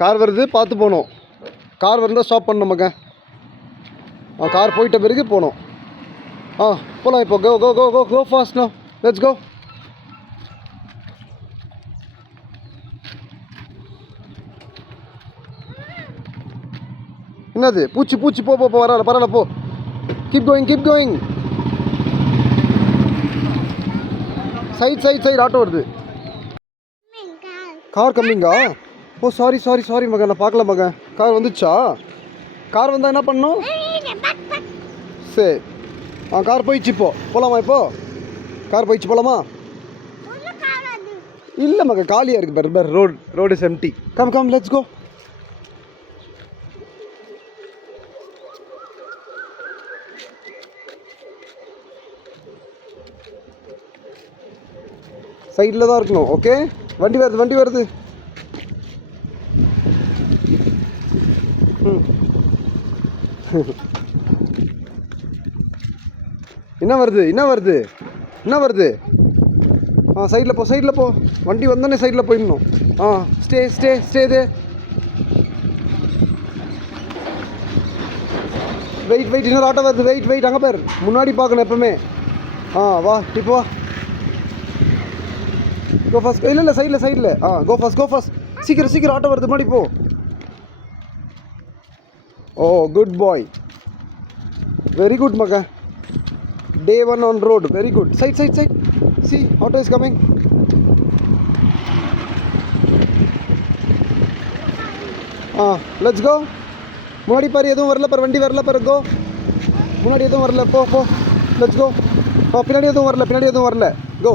Car வருது, பார்த்து போகணும். கார் வந்தால் ஸ்டாப் பண்ணணும் மகன். கார் போயிட்ட பிறகு போகணும். போகலாம் இப்போ. Go go go go go fast no. Let's go. என்னது பூச்சி பூச்சி? போ போ போ, வரல பரவாயில்ல போ. Keep going keep going. Side side side auto வருது. கார் கம்மிங்கா? ஓ சாரி சாரி சாரி மகன், நான் பார்க்கல மகன். கார் வந்துச்சா? கார் வந்தால் என்ன பண்ணணும்? சரி, கார் போயிடுச்சு. இப்போ போகலாமா? இப்போ கார் போயிடுச்சு, போகலாமா? இல்லை மகன், காலியாக இருக்குது. பெர் பெர் road is empty. Come come let's go. சைடில் தான் இருக்கணும். ஓகே, வண்டி வருது வண்டி வருது. என்ன வருது என்ன வருது என்ன வருது? சைடில் போ சைடில் போ. வண்டி வந்தோடனே சைடில் போயிடணும். Stay stay stay there. Wait wait, இன்னொரு ஆட்டோ வருது. வெயிட் வெயிட், அங்கே பேர் முன்னாடி பார்க்கணும் எப்பவுமே. வா இப்போ வா. Go fast. இல்லை இல்லை, சைடில் சைடில். Go fast go fast. சீக்கிரம் சீக்கிரம், ஆட்டோ வருது, முன்னாடி போ. Oh good boy, very good மகன். Day 1 on road, very good. Side side side. See, auto is coming. Let's go. முன்னாடி பாரு, எதுவும் வரல பாரு, வண்டி வரல பாரு. கோ. முன்னாடி எதுவும் வரல, போ போ. Let's go. பின்னாடி எதுவும் வரல, பின்னாடி எதுவும் வரல. கோ.